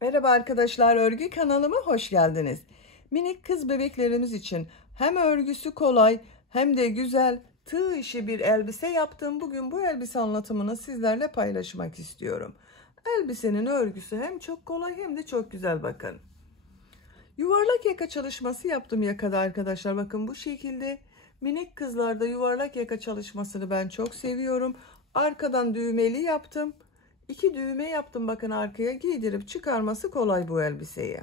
Merhaba arkadaşlar, örgü kanalıma hoş geldiniz. Minik kız bebeklerimiz için hem örgüsü kolay hem de güzel tığ işi bir elbise yaptım. Bugün bu elbise anlatımını sizlerle paylaşmak istiyorum. Elbisenin örgüsü hem çok kolay hem de çok güzel, bakın. Yuvarlak yaka çalışması yaptım yakada arkadaşlar. Bakın bu şekilde minik kızlarda yuvarlak yaka çalışmasını ben çok seviyorum. Arkadan düğmeli yaptım. 2 düğme yaptım, bakın arkaya giydirip çıkarması kolay bu elbiseyi.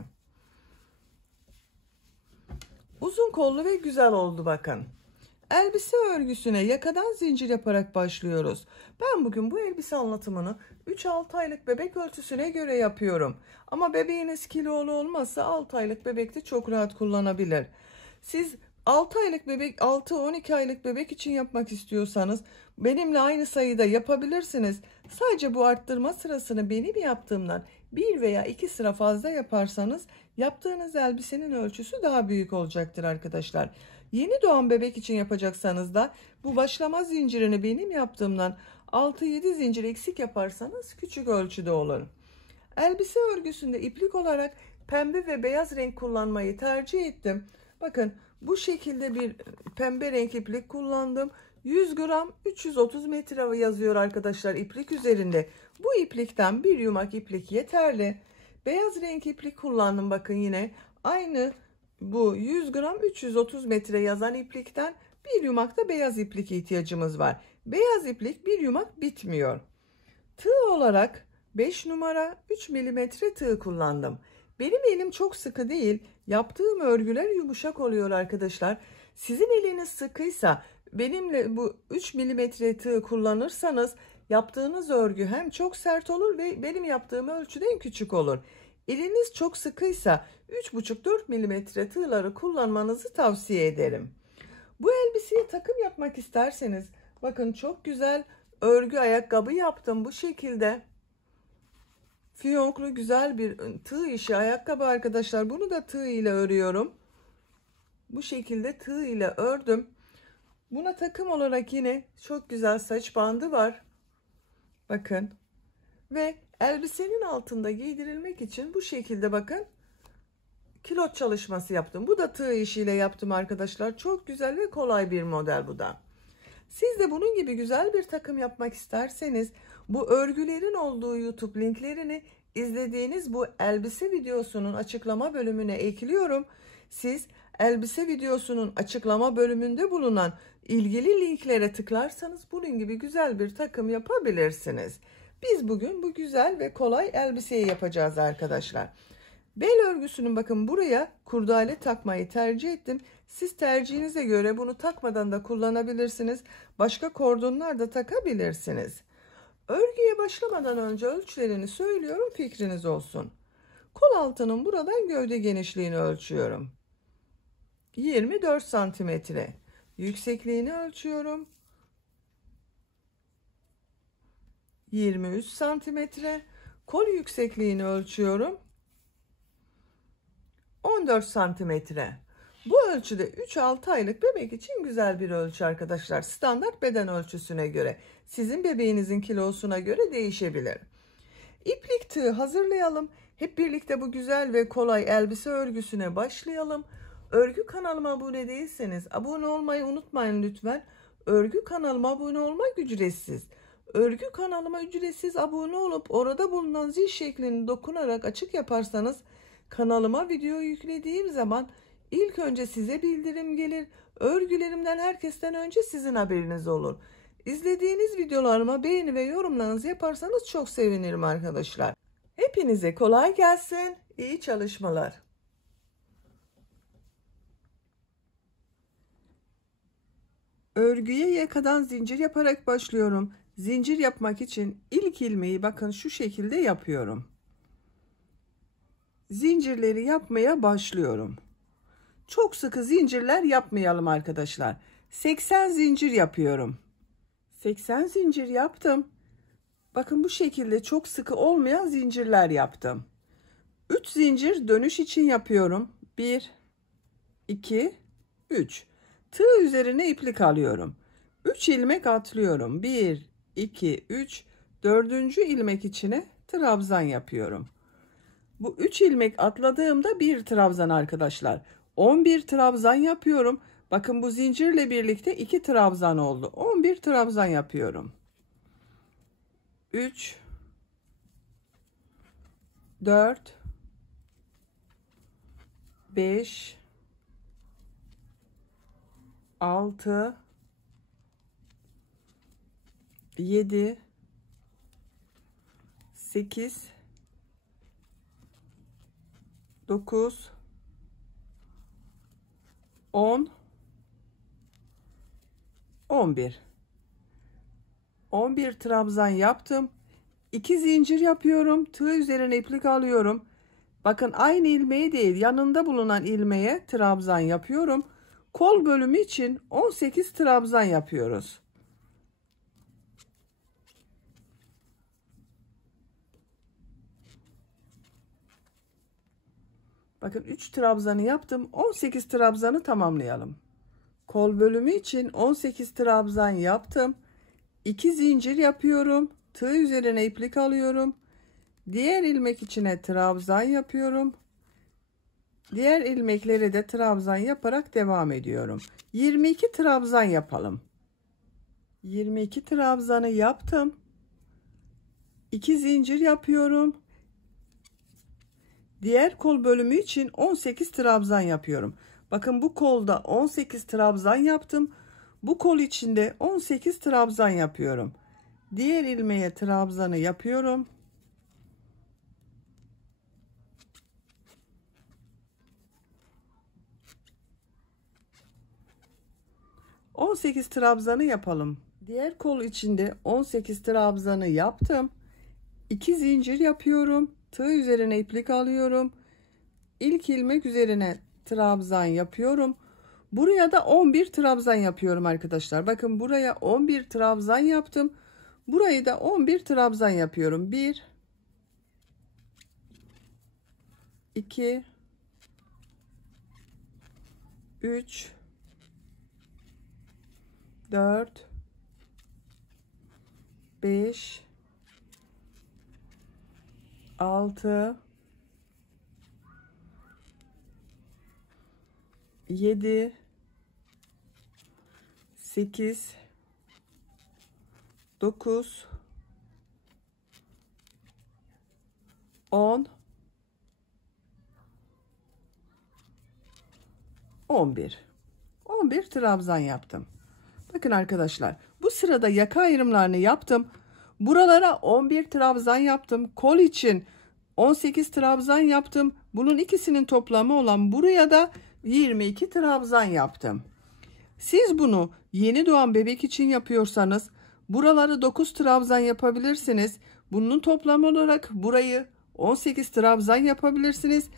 Uzun kollu ve güzel oldu, bakın. Elbise örgüsüne yakadan zincir yaparak başlıyoruz. Ben bugün bu elbise anlatımını 3-6 aylık bebek ölçüsüne göre yapıyorum. Ama bebeğiniz kilolu olmazsa 6 aylık bebek de çok rahat kullanabilir. Siz 6 aylık bebek, 6-12 aylık bebek için yapmak istiyorsanız benimle aynı sayıda yapabilirsiniz. Sadece bu arttırma sırasını benim yaptığımdan 1 veya 2 sıra fazla yaparsanız yaptığınız elbisenin ölçüsü daha büyük olacaktır arkadaşlar. Yeni doğan bebek için yapacaksanız da bu başlama zincirini benim yaptığımdan 6-7 zincir eksik yaparsanız küçük ölçüde olur. Elbise örgüsünde iplik olarak pembe ve beyaz renk kullanmayı tercih ettim. Bakın bu şekilde bir pembe renk iplik kullandım. 100 gram 330 metre yazıyor arkadaşlar iplik üzerinde. Bu iplikten bir yumak iplik yeterli. Beyaz renk iplik kullandım, bakın yine aynı bu 100 gram 330 metre yazan iplikten bir yumak da beyaz iplik ihtiyacımız var. Beyaz iplik bir yumak bitmiyor. Tığ olarak 5 numara 3 milimetre tığ kullandım. Benim elim çok sıkı değil. Yaptığım örgüler yumuşak oluyor arkadaşlar. Sizin eliniz sıkıysa benimle bu 3 milimetre tığ kullanırsanız yaptığınız örgü hem çok sert olur ve benim yaptığım ölçüden küçük olur. Eliniz çok sıkıysa 3,5-4 milimetre tığları kullanmanızı tavsiye ederim. Bu elbiseye takım yapmak isterseniz bakın çok güzel örgü ayakkabı yaptım bu şekilde. Fiyonklu güzel bir tığ işi ayakkabı arkadaşlar. Bunu da tığ ile örüyorum. Bu şekilde tığ ile ördüm. Buna takım olarak yine çok güzel saç bandı var. Bakın. Ve elbisenin altında giydirilmek için bu şekilde bakın kilot çalışması yaptım. Bu da tığ işiyle yaptım arkadaşlar. Çok güzel ve kolay bir model bu da. Siz de bunun gibi güzel bir takım yapmak isterseniz bu örgülerin olduğu YouTube linklerini izlediğiniz bu elbise videosunun açıklama bölümüne ekliyorum. Siz elbise videosunun açıklama bölümünde bulunan ilgili linklere tıklarsanız bunun gibi güzel bir takım yapabilirsiniz. Biz bugün bu güzel ve kolay elbiseyi yapacağız arkadaşlar. Bel örgüsünün bakın buraya kurdale takmayı tercih ettim. Siz tercihinize göre bunu takmadan da kullanabilirsiniz. Başka kordonlar da takabilirsiniz. Örgüye başlamadan önce ölçülerini söylüyorum, fikriniz olsun. Kol altının buradan gövde genişliğini ölçüyorum. 24 santimetre. Yüksekliğini ölçüyorum. 23 santimetre. Kol yüksekliğini ölçüyorum. 14 santimetre. Bu ölçüde 3-6 aylık bebek için güzel bir ölçü arkadaşlar. Standart beden ölçüsüne göre. Sizin bebeğinizin kilosuna göre değişebilir. İplik tığ hazırlayalım. Hep birlikte bu güzel ve kolay elbise örgüsüne başlayalım. Örgü kanalıma abone değilseniz abone olmayı unutmayın lütfen. Örgü kanalıma abone olmak ücretsiz. Örgü kanalıma ücretsiz abone olup orada bulunan zil şeklini dokunarak açık yaparsanız kanalıma video yüklediğim zaman ilk önce size bildirim gelir. Örgülerimden herkesten önce sizin haberiniz olur. İzlediğiniz videolarıma beğeni ve yorumlarınızı yaparsanız çok sevinirim arkadaşlar. Hepinize kolay gelsin. İyi çalışmalar. Örgüye yakadan zincir yaparak başlıyorum. Zincir yapmak için ilk ilmeği bakın şu şekilde yapıyorum. Zincirleri yapmaya başlıyorum. Çok sıkı zincirler yapmayalım arkadaşlar. 80 zincir yapıyorum. 80 zincir yaptım. Bakın bu şekilde çok sıkı olmayan zincirler yaptım. 3 zincir dönüş için yapıyorum. 1 2 3. Tığ üzerine iplik alıyorum. 3 ilmek atlıyorum. 1 2 3. 4. ilmek içine trabzan yapıyorum. Bu 3 ilmek atladığımda bir trabzan arkadaşlar. 11 trabzan yapıyorum. Bakın bu zincirle birlikte 2 trabzan oldu. 11 trabzan yapıyorum. 3 4 5 6 7 8 9 10 11 11 trabzan yaptım. 2 zincir yapıyorum. Tığ üzerine iplik alıyorum. Bakın aynı ilmeği değil, yanında bulunan ilmeğe trabzan yapıyorum. Kol bölümü için 18 trabzan yapıyoruz. Bakın 3 trabzanı yaptım. 18 trabzanı tamamlayalım. Kol bölümü için 18 trabzan yaptım. 2 zincir yapıyorum. Tığ üzerine iplik alıyorum. Diğer ilmek içine trabzan yapıyorum. Diğer ilmekleri de trabzan yaparak devam ediyorum. 22 trabzan yapalım. 22 trabzanı yaptım. 2 zincir yapıyorum. Diğer kol bölümü için 18 trabzan yapıyorum. Bakın bu kolda 18 trabzan yaptım. Bu kol içinde 18 trabzan yapıyorum. Diğer ilmeğe trabzanı yapıyorum. 18 trabzanı yapalım. Diğer kol içinde 18 trabzanı yaptım. 2 zincir yapıyorum. Tığ üzerine iplik alıyorum. İlk ilmek üzerine trabzan yapıyorum. Buraya da 11 trabzan yapıyorum arkadaşlar. Bakın buraya 11 trabzan yaptım. Burayı da 11 trabzan yapıyorum. 1 2 3 4 5 6 7 8 9 10 11 trabzan yaptım. Bakın arkadaşlar, bu sırada yaka ayrımlarını yaptım. Buralara 11 trabzan yaptım. Kol için 18 trabzan yaptım. Bunun ikisinin toplamı olan buraya da 22 trabzan yaptım. Siz bunu yeni doğan bebek için yapıyorsanız buraları 9 trabzan yapabilirsiniz. Bunun toplamı olarak burayı 18 trabzan yapabilirsiniz.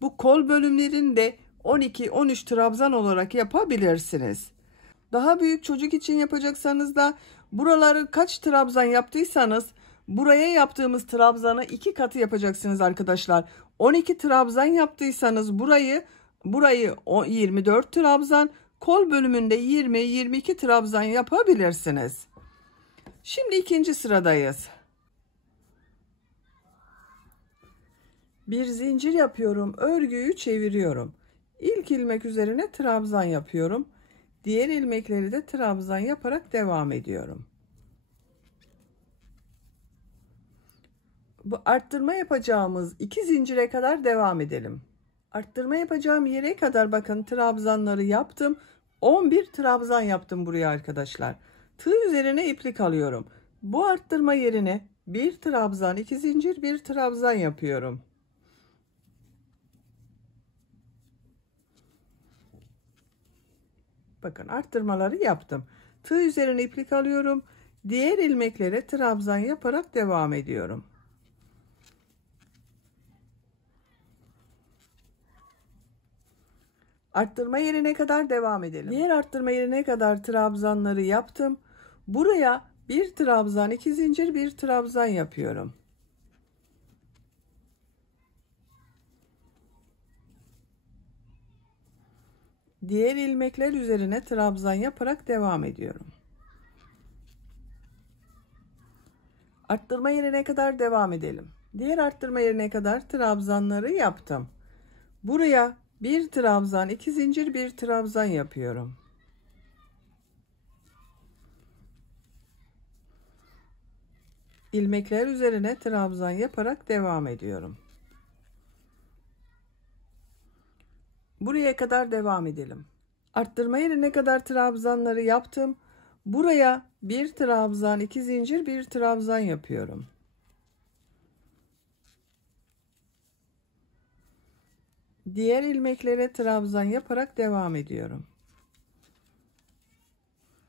Bu kol bölümlerini de 12-13 trabzan olarak yapabilirsiniz. Daha büyük çocuk için yapacaksanız da buraları kaç trabzan yaptıysanız buraya yaptığımız trabzanı 2 katı yapacaksınız arkadaşlar. 12 trabzan yaptıysanız burayı 24 trabzan, kol bölümünde 20-22 trabzan yapabilirsiniz. Şimdi ikinci sıradayız. Bir zincir yapıyorum, örgüyü çeviriyorum. İlk ilmek üzerine trabzan yapıyorum. Diğer ilmekleri de trabzan yaparak devam ediyorum. Bu arttırma yapacağımız 2 zincire kadar devam edelim. Arttırma yapacağım yere kadar bakın trabzanları yaptım. 11 trabzan yaptım buraya arkadaşlar. Tığ üzerine iplik alıyorum. Bu arttırma yerine bir trabzan, 2 zincir, bir trabzan yapıyorum. Bakın arttırmaları yaptım. Tığ üzerine iplik alıyorum. Diğer ilmeklere trabzan yaparak devam ediyorum. Arttırma yerine kadar devam edelim. Diğer arttırma yerine kadar trabzanları yaptım. Buraya bir trabzan, 2 zincir, bir trabzan yapıyorum. Diğer ilmekler üzerine trabzan yaparak devam ediyorum. Arttırma yerine kadar devam edelim. Diğer arttırma yerine kadar trabzanları yaptım. Buraya bir trabzan, 2 zincir, bir trabzan yapıyorum. İlmekler üzerine trabzan yaparak devam ediyorum. Buraya kadar devam edelim. Arttırma yerine kadar trabzanları yaptım. Buraya bir trabzan, 2 zincir, bir trabzan yapıyorum. Diğer ilmeklere trabzan yaparak devam ediyorum.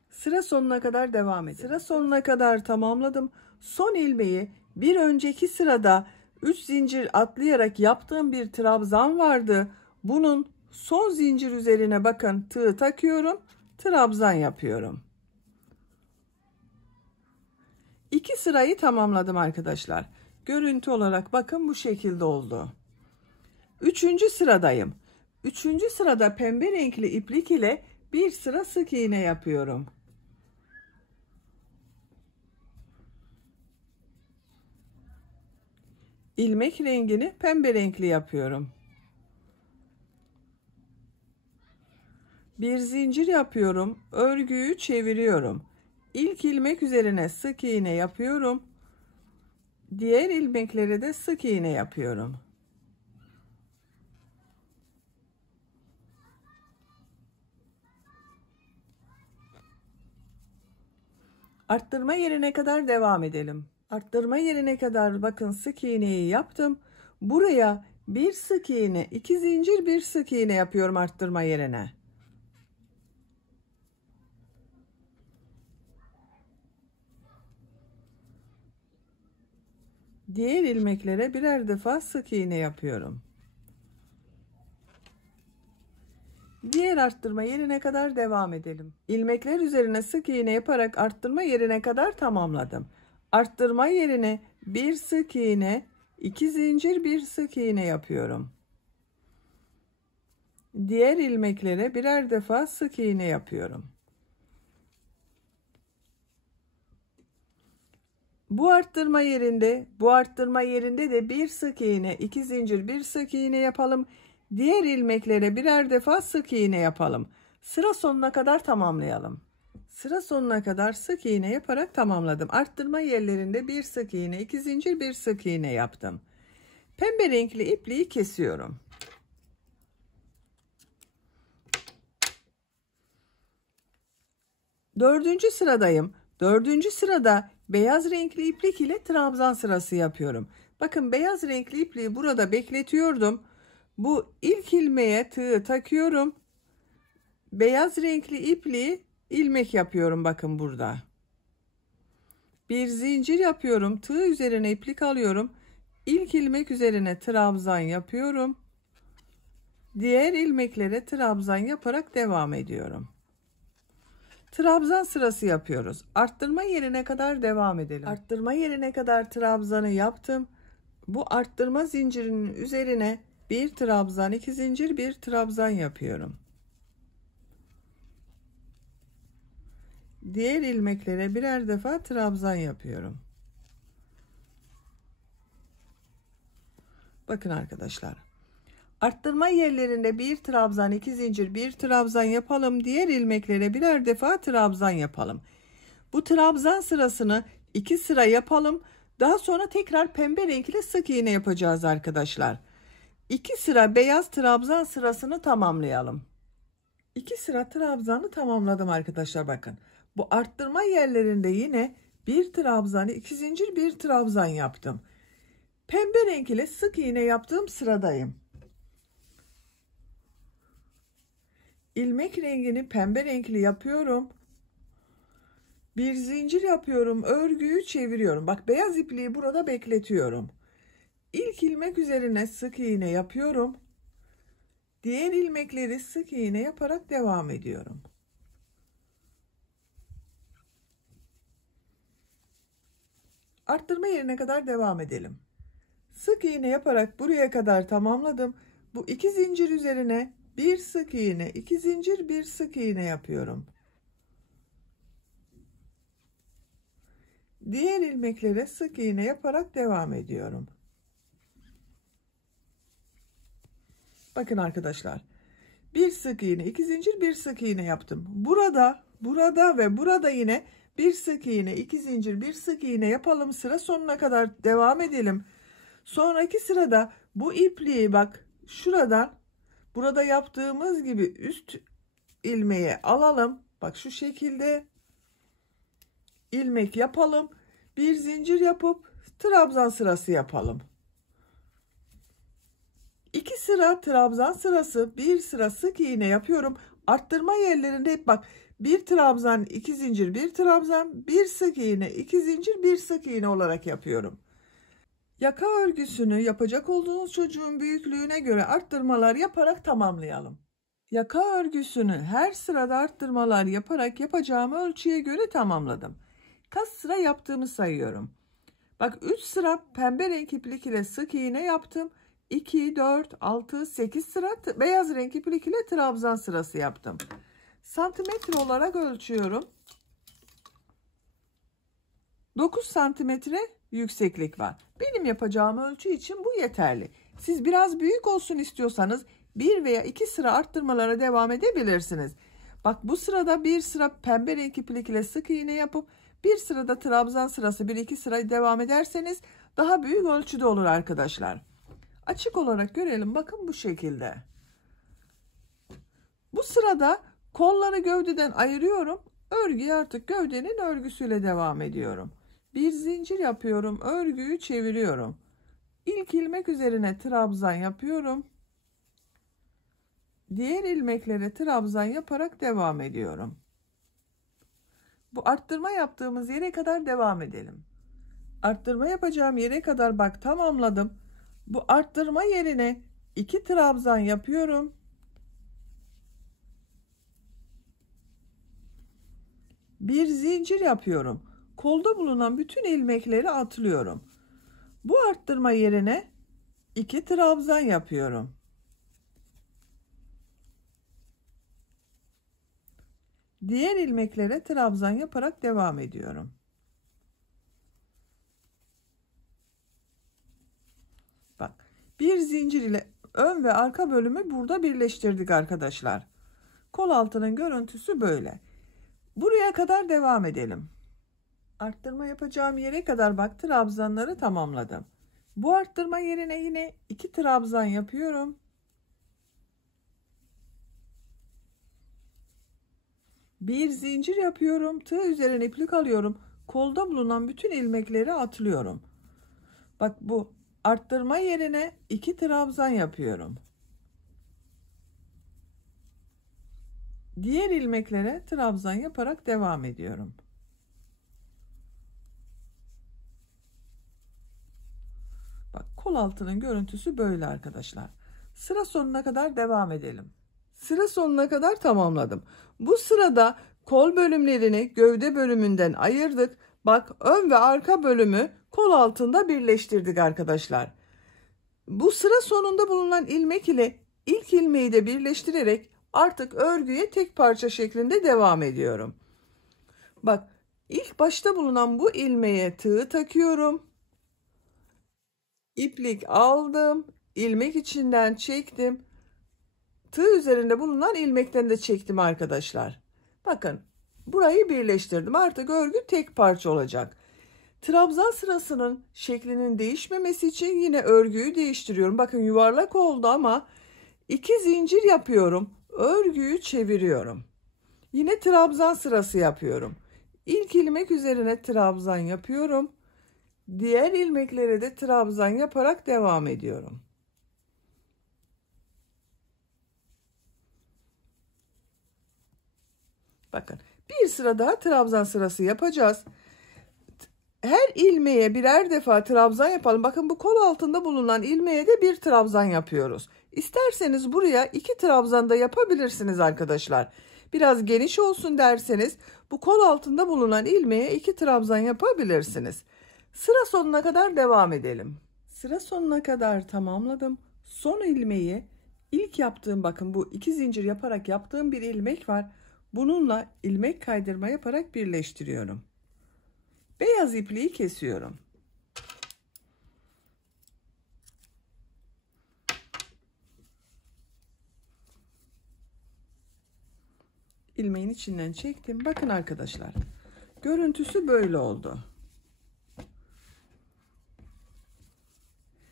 Sıra sonuna kadar devam edelim. Sıra sonuna kadar tamamladım. Son ilmeği bir önceki sırada 3 zincir atlayarak yaptığım bir trabzan vardı. Bunun son zincir üzerine bakın tığ takıyorum, trabzan yapıyorum. 2 sırayı tamamladım arkadaşlar. Görüntü olarak bakın bu şekilde oldu. 3. sıradayım. 3. sırada pembe renkli iplik ile bir sıra sık iğne yapıyorum. İlmek rengini pembe renkli yapıyorum. Bir zincir yapıyorum. Örgüyü çeviriyorum. İlk ilmek üzerine sık iğne yapıyorum. Diğer ilmeklere de sık iğne yapıyorum. Arttırma yerine kadar devam edelim. Arttırma yerine kadar bakın sık iğneyi yaptım. Buraya bir sık iğne, 2 zincir, bir sık iğne yapıyorum arttırma yerine. Diğer ilmeklere birer defa sık iğne yapıyorum. Diğer arttırma yerine kadar devam edelim. İlmekler üzerine sık iğne yaparak arttırma yerine kadar tamamladım. Arttırma yerine bir sık iğne, 2 zincir, bir sık iğne yapıyorum. Diğer ilmeklere birer defa sık iğne yapıyorum. Bu arttırma yerinde de bir sık iğne, 2 zincir, bir sık iğne yapalım. Diğer ilmeklere birer defa sık iğne yapalım. Sıra sonuna kadar tamamlayalım. Sıra sonuna kadar sık iğne yaparak tamamladım. Arttırma yerlerinde bir sık iğne, 2 zincir, bir sık iğne yaptım. Pembe renkli ipliği kesiyorum. Dördüncü sıradayım. Dördüncü sırada beyaz renkli iplik ile trabzan sırası yapıyorum. Bakın beyaz renkli ipliği burada bekletiyordum. Bu ilk ilmeğe tığı takıyorum. Beyaz renkli ipliği ilmek yapıyorum bakın burada. Bir zincir yapıyorum. Tığ üzerine iplik alıyorum. İlk ilmek üzerine trabzan yapıyorum. Diğer ilmeklere trabzan yaparak devam ediyorum. Trabzan sırası yapıyoruz. Arttırma yerine kadar devam edelim. Arttırma yerine kadar trabzanı yaptım. Bu arttırma zincirinin üzerine bir trabzan, 2 zincir, bir trabzan yapıyorum. Diğer ilmeklere birer defa trabzan yapıyorum. Bakın arkadaşlar. Arttırma yerlerinde bir trabzan, 2 zincir, bir trabzan yapalım. Diğer ilmeklere birer defa trabzan yapalım. Bu trabzan sırasını 2 sıra yapalım. Daha sonra tekrar pembe renkli sık iğne yapacağız arkadaşlar. 2 sıra beyaz trabzan sırasını tamamlayalım. 2 sıra trabzanı tamamladım arkadaşlar bakın. Bu arttırma yerlerinde yine bir trabzan, 2 zincir, bir trabzan yaptım. Pembe renkli sık iğne yaptığım sıradayım. İlmek rengini pembe renkli yapıyorum. Bir zincir yapıyorum. Örgüyü çeviriyorum. Bak beyaz ipliği burada bekletiyorum. İlk ilmek üzerine sık iğne yapıyorum. Diğer ilmekleri sık iğne yaparak devam ediyorum. Arttırma yerine kadar devam edelim. Sık iğne yaparak buraya kadar tamamladım. Bu 2 zincir üzerine bir sık iğne, 2 zincir, bir sık iğne yapıyorum. Diğer ilmeklere sık iğne yaparak devam ediyorum. Bakın arkadaşlar. Bir sık iğne, 2 zincir, bir sık iğne yaptım. Burada ve burada yine bir sık iğne, 2 zincir, bir sık iğne yapalım. Sıra sonuna kadar devam edelim. Sonraki sırada bu ipliği bak şuradan, burada yaptığımız gibi üst ilmeğe alalım. Bak şu şekilde ilmek yapalım. Bir zincir yapıp trabzan sırası yapalım. 2 sıra trabzan sırası, bir sıra sık iğne yapıyorum. Arttırma yerlerinde hep bak, bir trabzan, 2 zincir, bir trabzan, bir sık iğne, 2 zincir, bir sık iğne olarak yapıyorum. Yaka örgüsünü yapacak olduğunuz çocuğun büyüklüğüne göre arttırmalar yaparak tamamlayalım. Yaka örgüsünü her sırada arttırmalar yaparak yapacağım ölçüye göre tamamladım. Kaç sıra yaptığımı sayıyorum. Bak 3 sıra pembe renk iplik ile sık iğne yaptım. 2, 4, 6, 8 sıra beyaz renk iplik ile trabzan sırası yaptım. Santimetre olarak ölçüyorum. 9 santimetre yükseklik var. Benim yapacağım ölçü için bu yeterli. Siz biraz büyük olsun istiyorsanız 1 veya 2 sıra arttırmalara devam edebilirsiniz. Bak bu sırada bir sıra pembe renk iplik ile sık iğne yapıp bir sırada trabzan sırası 1-2 sıra devam ederseniz daha büyük ölçüde olur arkadaşlar. Açık olarak görelim. Bakın bu şekilde. Bu sırada kolları gövdeden ayırıyorum. Örgüye artık gövdenin örgüsüyle devam ediyorum. Bir zincir yapıyorum. Örgüyü çeviriyorum. İlk ilmek üzerine trabzan yapıyorum. Diğer ilmeklere trabzan yaparak devam ediyorum. Bu arttırma yaptığımız yere kadar devam edelim. Arttırma yapacağım yere kadar bak tamamladım. Bu arttırma yerine 2 trabzan yapıyorum. Bir zincir yapıyorum. Kolda bulunan bütün ilmekleri atlıyorum. Bu arttırma yerine 2 trabzan yapıyorum. Diğer ilmeklere trabzan yaparak devam ediyorum. Bak, bir zincir ile ön ve arka bölümü burada birleştirdik arkadaşlar. Kol altının görüntüsü böyle. Buraya kadar devam edelim. Arttırma yapacağım yere kadar bak trabzanları tamamladım. Bu arttırma yerine yine 2 trabzan yapıyorum. Bir zincir yapıyorum. Tığ üzerine iplik alıyorum. Kolda bulunan bütün ilmekleri atlıyorum. Bak bu arttırma yerine 2 trabzan yapıyorum. Diğer ilmeklere trabzan yaparak devam ediyorum. Bak kol altının görüntüsü böyle arkadaşlar. Sıra sonuna kadar devam edelim. Sıra sonuna kadar tamamladım. Bu sırada kol bölümlerini gövde bölümünden ayırdık. Bak ön ve arka bölümü kol altında birleştirdik arkadaşlar. Bu sıra sonunda bulunan ilmek ile ilk ilmeği de birleştirerek artık örgüye tek parça şeklinde devam ediyorum. Bak ilk başta bulunan bu ilmeğe tığ takıyorum. İplik aldım. İlmek içinden çektim. Tığ üzerinde bulunan ilmekten de çektim arkadaşlar. Bakın burayı birleştirdim. Artık örgü tek parça olacak. Trabzan sırasının şeklinin değişmemesi için yine örgüyü değiştiriyorum. Bakın yuvarlak oldu ama 2 zincir yapıyorum. Örgüyü çeviriyorum. Yine trabzan sırası yapıyorum. İlk ilmek üzerine trabzan yapıyorum. Diğer ilmeklere de trabzan yaparak devam ediyorum. Bakın bir sıra daha trabzan sırası yapacağız. Her ilmeğe birer defa trabzan yapalım. Bakın bu kol altında bulunan ilmeğe de bir trabzan yapıyoruz. İsterseniz buraya 2 trabzan da yapabilirsiniz arkadaşlar. Biraz geniş olsun derseniz bu kol altında bulunan ilmeğe 2 trabzan yapabilirsiniz. Sıra sonuna kadar devam edelim. Sıra sonuna kadar tamamladım. Son ilmeği ilk yaptığım bakın bu 2 zincir yaparak yaptığım bir ilmek var. Bununla ilmek kaydırma yaparak birleştiriyorum. Beyaz ipliği kesiyorum. ilmeğin içinden çektim. Bakın arkadaşlar. Görüntüsü böyle oldu.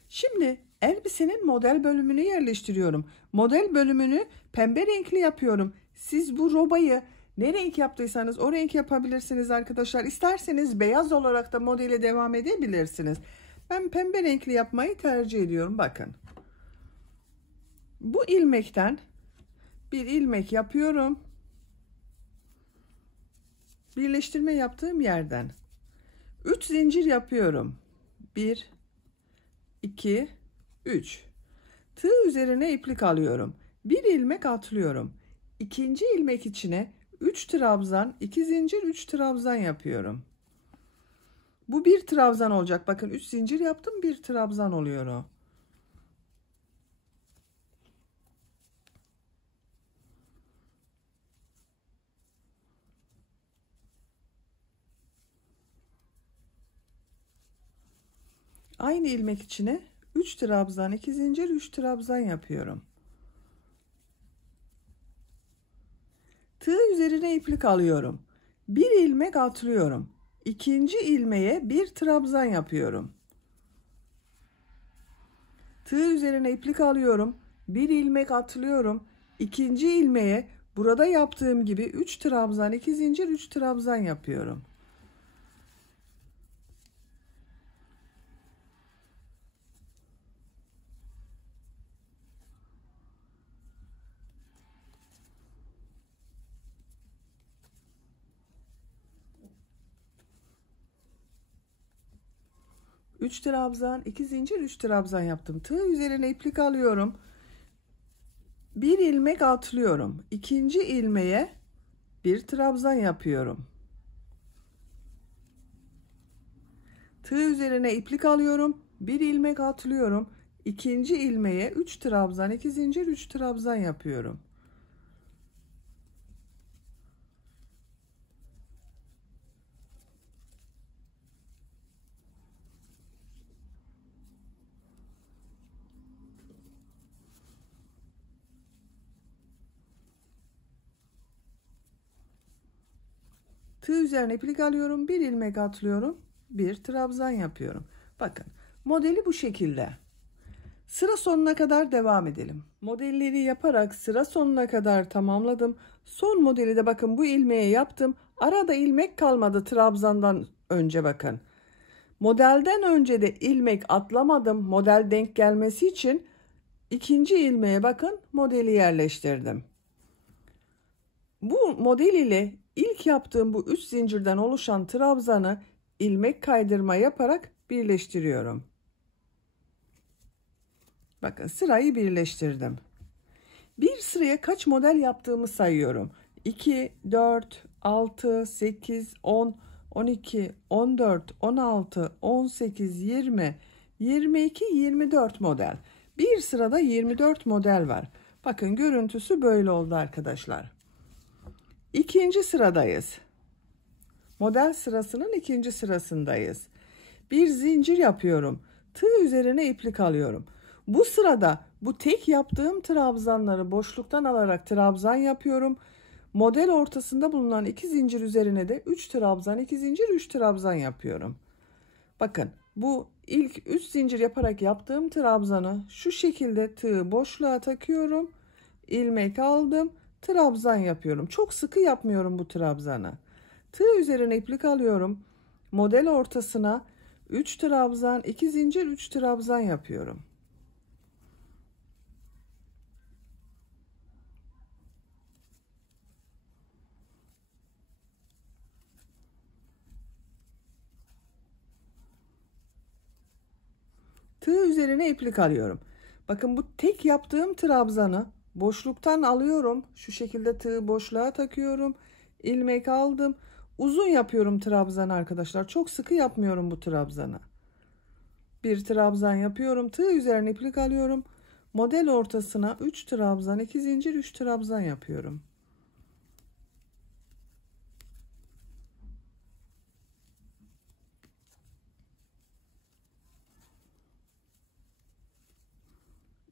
Şimdi elbisenin model bölümünü yerleştiriyorum. Model bölümünü pembe renkli yapıyorum. Siz bu robayı ne renk yaptıysanız o renk yapabilirsiniz arkadaşlar. İsterseniz beyaz olarak da modele devam edebilirsiniz. Ben pembe renkli yapmayı tercih ediyorum. Bakın. Bu ilmekten bir ilmek yapıyorum. Birleştirme yaptığım yerden 3 zincir yapıyorum. 1 2 3. Tığ üzerine iplik alıyorum. Bir ilmek atlıyorum. İkinci ilmek içine 3 trabzan, 2 zincir, 3 trabzan yapıyorum. Bu bir trabzan olacak. Bakın 3 zincir yaptım, bir trabzan oluyor o. Aynı ilmek içine 3 trabzan, 2 zincir, 3 trabzan yapıyorum. Tığ üzerine iplik alıyorum. Bir ilmek atlıyorum. İkinci ilmeğe bir trabzan yapıyorum. Tığ üzerine iplik alıyorum. Bir ilmek atlıyorum. İkinci ilmeğe burada yaptığım gibi 3 trabzan, 2 zincir, 3 trabzan yapıyorum. Üç trabzan, 2 zincir, 3 trabzan yaptım. Tığ üzerine iplik alıyorum. Bir ilmek atlıyorum. İkinci ilmeğe bir trabzan yapıyorum. Tığ üzerine iplik alıyorum. Bir ilmek atlıyorum. İkinci ilmeğe 3 trabzan, 2 zincir, 3 trabzan yapıyorum. Tığ üzerine iplik alıyorum. Bir ilmek atlıyorum. Bir trabzan yapıyorum. Bakın modeli bu şekilde. Sıra sonuna kadar devam edelim. Modelleri yaparak sıra sonuna kadar tamamladım. Son modeli de bakın bu ilmeğe yaptım. Arada ilmek kalmadı trabzandan önce bakın. Modelden önce de ilmek atlamadım. Model denk gelmesi için ikinci ilmeğe bakın modeli yerleştirdim. Bu model ile ilk yaptığım bu 3 zincirden oluşan trabzanı ilmek kaydırma yaparak birleştiriyorum. Bakın sırayı birleştirdim. Bir sıraya kaç model yaptığımı sayıyorum. 2, 4, 6, 8, 10, 12, 14, 16, 18, 20, 22, 24 model. Bir sırada 24 model var. Bakın görüntüsü böyle oldu arkadaşlar. İkinci sıradayız. Model sırasının ikinci sırasındayız. Bir zincir yapıyorum. Tığ üzerine iplik alıyorum. Bu sırada bu tek yaptığım trabzanları boşluktan alarak trabzan yapıyorum. Model ortasında bulunan 2 zincir üzerine de 3 trabzan, 2 zincir, 3 trabzan yapıyorum. Bakın bu ilk 3 zincir yaparak yaptığım trabzanı şu şekilde tığı boşluğa takıyorum. İlmek aldım. Trabzan yapıyorum. Çok sıkı yapmıyorum bu trabzanı. Tığ üzerine iplik alıyorum. Model ortasına 3 trabzan, 2 zincir, 3 trabzan yapıyorum. Tığ üzerine iplik alıyorum. Bakın bu tek yaptığım trabzanı boşluktan alıyorum. Şu şekilde tığı boşluğa takıyorum. İlmek aldım. Uzun yapıyorum trabzanı arkadaşlar. Çok sıkı yapmıyorum bu trabzanı. Bir trabzan yapıyorum. Tığ üzerine iplik alıyorum. Model ortasına 3 trabzan, 2 zincir, 3 trabzan yapıyorum.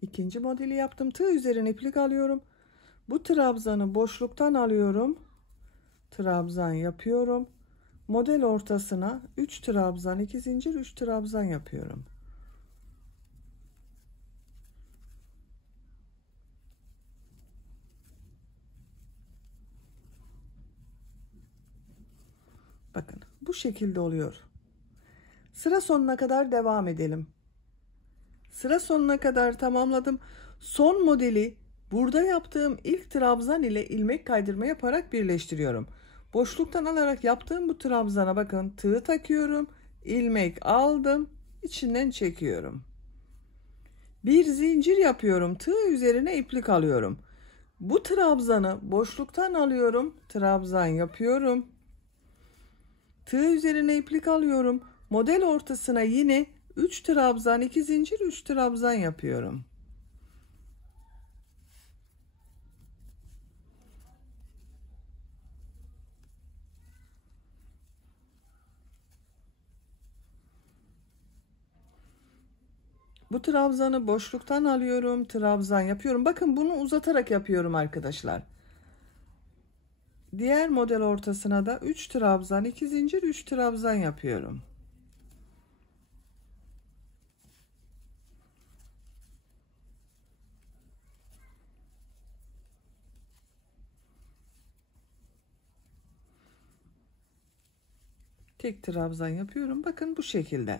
İkinci modeli yaptım. Tığ üzerine iplik alıyorum. Bu trabzanı boşluktan alıyorum. trabzan yapıyorum. Model ortasına 3 trabzan, 2 zincir, 3 trabzan yapıyorum. Bakın bu şekilde oluyor. Sıra sonuna kadar devam edelim. Sıra sonuna kadar tamamladım. Son modeli burada yaptığım ilk trabzan ile ilmek kaydırma yaparak birleştiriyorum. Boşluktan alarak yaptığım bu trabzana bakın, tığ takıyorum, ilmek aldım, içinden çekiyorum. Bir zincir yapıyorum, tığ üzerine iplik alıyorum. Bu trabzanı boşluktan alıyorum, trabzan yapıyorum. Tığ üzerine iplik alıyorum. Model ortasına yine 3 trabzan, 2 zincir, 3 trabzan yapıyorum. Bu trabzanı boşluktan alıyorum, trabzan yapıyorum. Bakın bunu uzatarak yapıyorum arkadaşlar. Diğer model ortasına da 3 trabzan, 2 zincir, 3 trabzan yapıyorum. Tek trabzan yapıyorum. Bakın bu şekilde.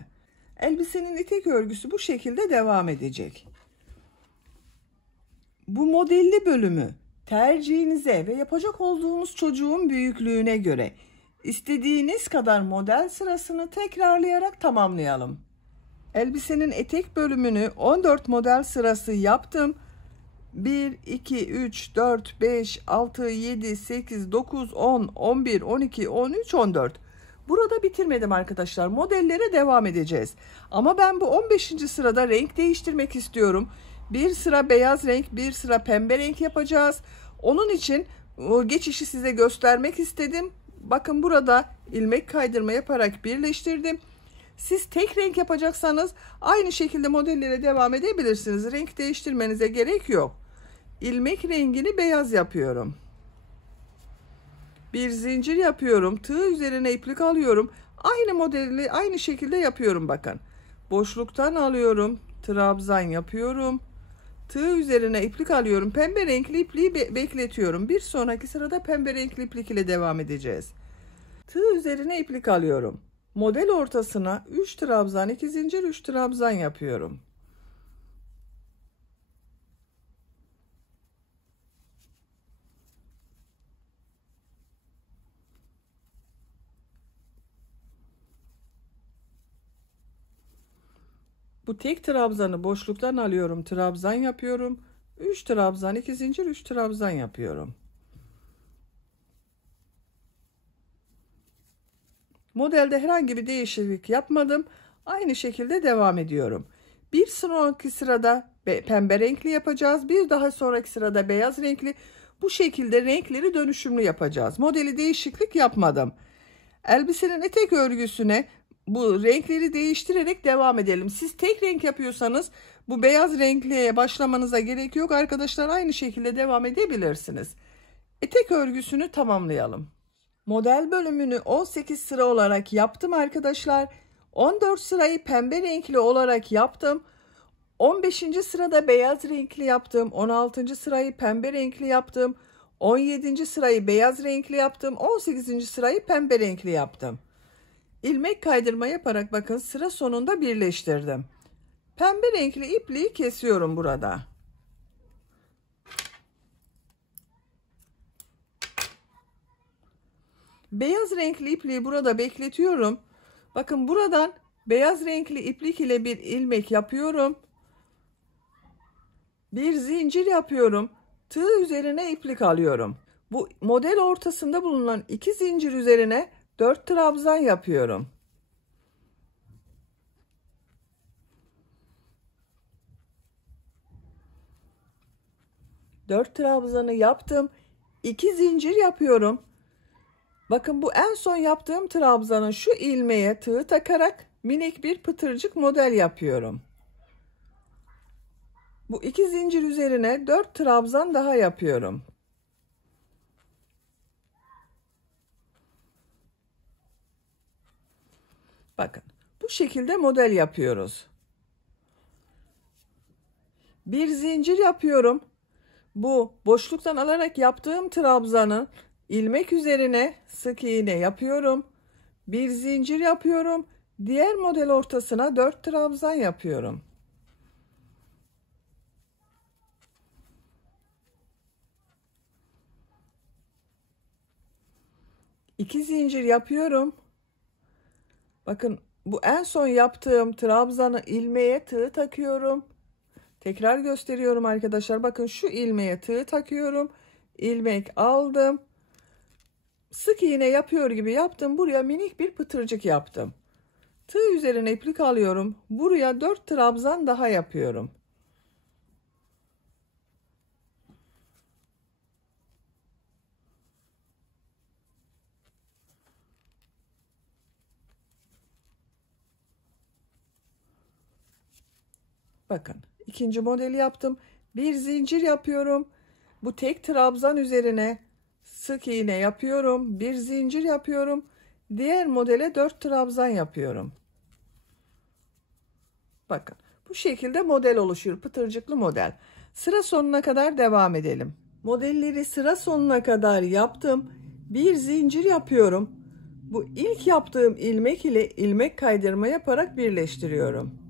Elbisenin etek örgüsü bu şekilde devam edecek. Bu modelli bölümü tercihinize ve yapacak olduğunuz çocuğun büyüklüğüne göre istediğiniz kadar model sırasını tekrarlayarak tamamlayalım. Elbisenin etek bölümünü 14 model sırası yaptım. 1, 2, 3, 4, 5, 6, 7, 8, 9, 10, 11, 12, 13, 14. Burada bitirmedim arkadaşlar. Modellere devam edeceğiz. Ama ben bu 15. sırada renk değiştirmek istiyorum. Bir sıra beyaz renk, bir sıra pembe renk yapacağız. Onun için o geçişi size göstermek istedim. Bakın burada ilmek kaydırma yaparak birleştirdim. Siz tek renk yapacaksanız aynı şekilde modellere devam edebilirsiniz. Renk değiştirmenize gerek yok. İlmek rengini beyaz yapıyorum. Bir zincir yapıyorum. Tığ üzerine iplik alıyorum. Aynı modeli aynı şekilde yapıyorum bakın. Boşluktan alıyorum. Trabzan yapıyorum. Tığ üzerine iplik alıyorum. Pembe renkli ipliği bekletiyorum. Bir sonraki sırada pembe renkli iplik ile devam edeceğiz. Tığ üzerine iplik alıyorum. Model ortasına 3 trabzan, 2 zincir, 3 trabzan yapıyorum. Bu tek trabzanı boşluktan alıyorum, trabzan yapıyorum. 3 trabzan, 2 zincir, 3 trabzan yapıyorum. Modelde herhangi bir değişiklik yapmadım. Aynı şekilde devam ediyorum. Bir sonraki sırada pembe renkli yapacağız. Bir daha sonraki sırada beyaz renkli. Bu şekilde renkleri dönüşümlü yapacağız. Modeli değişiklik yapmadım. Elbisenin etek örgüsüne bu renkleri değiştirerek devam edelim. Siz tek renk yapıyorsanız bu beyaz renkliye başlamanıza gerek yok. Arkadaşlar aynı şekilde devam edebilirsiniz. Etek örgüsünü tamamlayalım. Model bölümünü 18 sıra olarak yaptım arkadaşlar. 14 sırayı pembe renkli olarak yaptım. 15. sırada beyaz renkli yaptım. 16. sırayı pembe renkli yaptım. 17. sırayı beyaz renkli yaptım. 18. sırayı pembe renkli yaptım. İlmek kaydırma yaparak bakın sıra sonunda birleştirdim. Pembe renkli ipliği kesiyorum burada. Beyaz renkli ipliği burada bekletiyorum. Bakın buradan beyaz renkli iplik ile bir ilmek yapıyorum. Bir zincir yapıyorum. Tığ üzerine iplik alıyorum. Bu model ortasında bulunan 2 zincir üzerine 4 trabzan yapıyorum. 4 trabzanı yaptım. 2 zincir yapıyorum. Bakın bu en son yaptığım trabzanın şu ilmeğe tığ takarak minik bir pıtırcık model yapıyorum. Bu 2 zincir üzerine 4 trabzan daha yapıyorum. Bakın bu şekilde model yapıyoruz. Bir zincir yapıyorum. Bu boşluktan alarak yaptığım trabzanı ilmek üzerine sık iğne yapıyorum. Bir zincir yapıyorum. Diğer model ortasına 4 trabzan yapıyorum. İki zincir yapıyorum. Bakın bu en son yaptığım trabzanı ilmeğe tığ takıyorum. Tekrar gösteriyorum arkadaşlar. Bakın şu ilmeğe tığ takıyorum. İlmek aldım. Sık iğne yapıyor gibi yaptım. Buraya minik bir pıtırcık yaptım. Tığ üzerine iplik alıyorum. Buraya 4 trabzan daha yapıyorum. Bakın ikinci modeli yaptım. Bir zincir yapıyorum. Bu tek trabzan üzerine sık iğne yapıyorum. Bir zincir yapıyorum. Diğer modele 4 trabzan yapıyorum. Bakın bu şekilde model oluşuyor. Pıtırcıklı model. Sıra sonuna kadar devam edelim. Modelleri sıra sonuna kadar yaptım. Bir zincir yapıyorum. Bu ilk yaptığım ilmek ile ilmek kaydırma yaparak birleştiriyorum.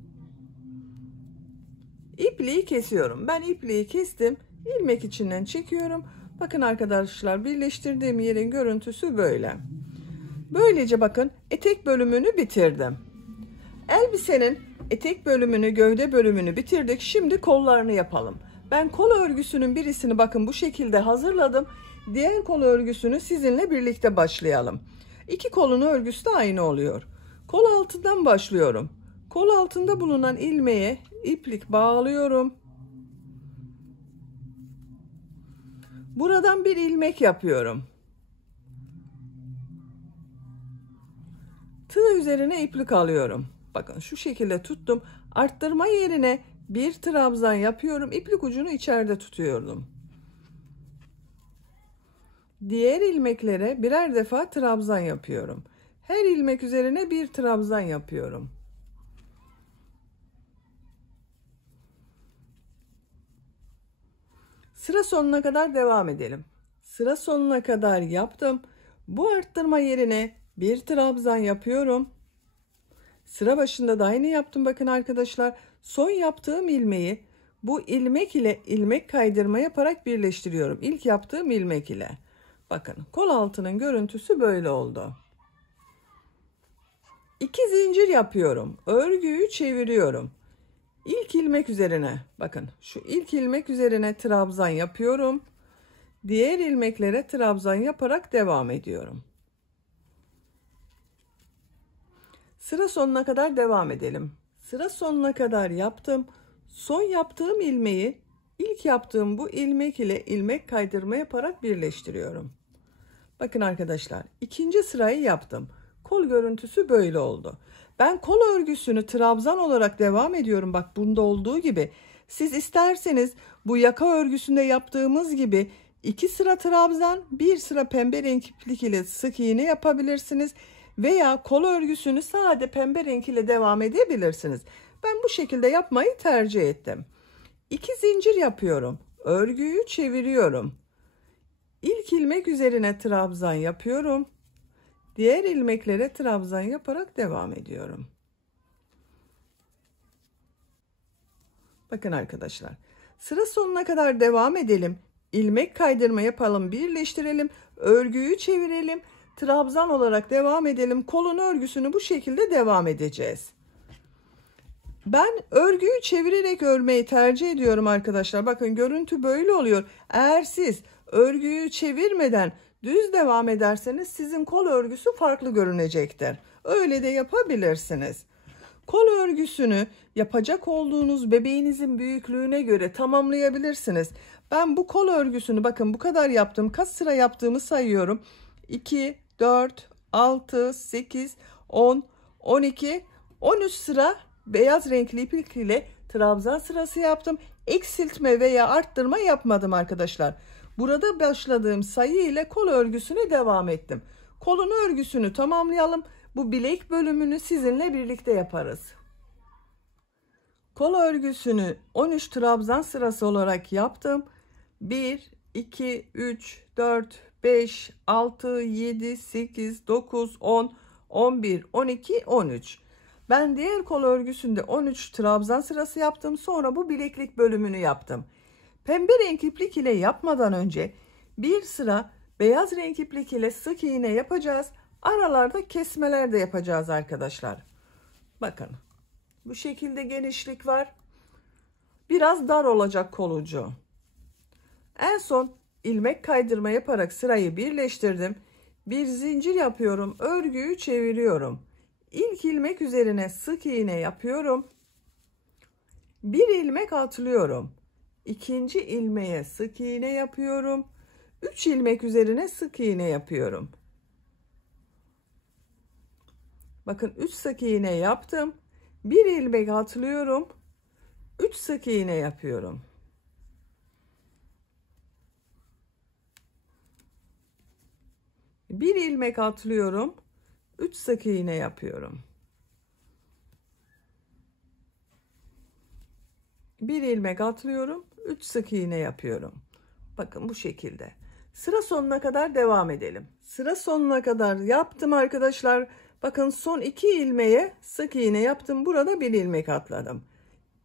İpliği kesiyorum. Ben ipliği kestim. İlmek içinden çekiyorum. Bakın arkadaşlar birleştirdiğim yerin görüntüsü böyle. Böylece bakın etek bölümünü bitirdim. Elbisenin etek bölümünü, gövde bölümünü bitirdik. Şimdi kollarını yapalım. Ben kol örgüsünün birisini bakın bu şekilde hazırladım. Diğer kol örgüsünü sizinle birlikte başlayalım. İki kolun örgüsü de aynı oluyor. Kol altından başlıyorum. Kol altında bulunan ilmeğe iplik bağlıyorum. Buradan bir ilmek yapıyorum. Tığ üzerine iplik alıyorum. Bakın şu şekilde tuttum. Arttırma yerine bir trabzan yapıyorum. İplik ucunu içeride tutuyorum. Diğer ilmeklere birer defa trabzan yapıyorum. Her ilmek üzerine bir trabzan yapıyorum. Sıra sonuna kadar devam edelim. Sıra sonuna kadar yaptım. Bu arttırma yerine bir trabzan yapıyorum. Sıra başında da aynı yaptım bakın arkadaşlar. Son yaptığım ilmeği bu ilmek ile ilmek kaydırma yaparak birleştiriyorum. İlk yaptığım ilmek ile. Bakın kol altının görüntüsü böyle oldu. 2 zincir yapıyorum. Örgüyü çeviriyorum. İlk ilmek üzerine bakın şu ilk ilmek üzerine trabzan yapıyorum. Diğer ilmeklere trabzan yaparak devam ediyorum. Sıra sonuna kadar devam edelim. Sıra sonuna kadar yaptım. Son yaptığım ilmeği ilk yaptığım bu ilmek ile ilmek kaydırma yaparak birleştiriyorum. Bakın arkadaşlar ikinci sırayı yaptım. Kol görüntüsü böyle oldu. Ben kol örgüsünü trabzan olarak devam ediyorum. Bak bunda olduğu gibi. Siz isterseniz bu yaka örgüsünde yaptığımız gibi 2 sıra trabzan, 1 sıra pembe renk iplik ile sık iğne yapabilirsiniz. Veya kol örgüsünü sade pembe renk ile devam edebilirsiniz. Ben bu şekilde yapmayı tercih ettim. 2 zincir yapıyorum. Örgüyü çeviriyorum. İlk ilmek üzerine trabzan yapıyorum. Diğer ilmeklere trabzan yaparak devam ediyorum. Bakın arkadaşlar. Sıra sonuna kadar devam edelim. İlmek kaydırma yapalım, birleştirelim, örgüyü çevirelim, trabzan olarak devam edelim. Kolun örgüsünü bu şekilde devam edeceğiz. Ben örgüyü çevirerek örmeyi tercih ediyorum arkadaşlar. Bakın görüntü böyle oluyor. Eğer siz örgüyü çevirmeden düz devam ederseniz sizin kol örgüsü farklı görünecektir. Öyle de yapabilirsiniz. Kol örgüsünü yapacak olduğunuz bebeğinizin büyüklüğüne göre tamamlayabilirsiniz. Ben bu kol örgüsünü bakın bu kadar yaptım. Kaç sıra yaptığımı sayıyorum. 2, 4, 6, 8, 10, 12, 13 sıra beyaz renkli iplik ile trabzan sırası yaptım. Eksiltme veya arttırma yapmadım arkadaşlar. Burada başladığım sayı ile kol örgüsüne devam ettim. Kolun örgüsünü tamamlayalım. bu bilek bölümünü sizinle birlikte yaparız. Kol örgüsünü 13 trabzan sırası olarak yaptım. 1, 2, 3, 4, 5, 6, 7, 8, 9, 10, 11, 12, 13. Ben diğer kol örgüsünde 13 trabzan sırası yaptım. Sonra bu bileklik bölümünü yaptım. Pembe renk iplik ile yapmadan önce bir sıra beyaz renk iplik ile sık iğne yapacağız. Aralarda kesmeler de yapacağız arkadaşlar. Bakın. Bu şekilde genişlik var. Biraz dar olacak kol ucu. En son ilmek kaydırma yaparak sırayı birleştirdim. Bir zincir yapıyorum. Örgüyü çeviriyorum. İlk ilmek üzerine sık iğne yapıyorum. Bir ilmek atlıyorum. İkinci ilmeğe sık iğne yapıyorum. 3 ilmek üzerine sık iğne yapıyorum. Bakın 3 sık iğne yaptım. Bir ilmek atlıyorum. 3 sık iğne yapıyorum. Bir ilmek atlıyorum. 3 sık iğne yapıyorum. Bir ilmek atlıyorum. 3 sık iğne yapıyorum. Bakın bu şekilde. Sıra sonuna kadar devam edelim. Sıra sonuna kadar yaptım arkadaşlar. Bakın son 2 ilmeğe sık iğne yaptım. Burada bir ilmek atladım.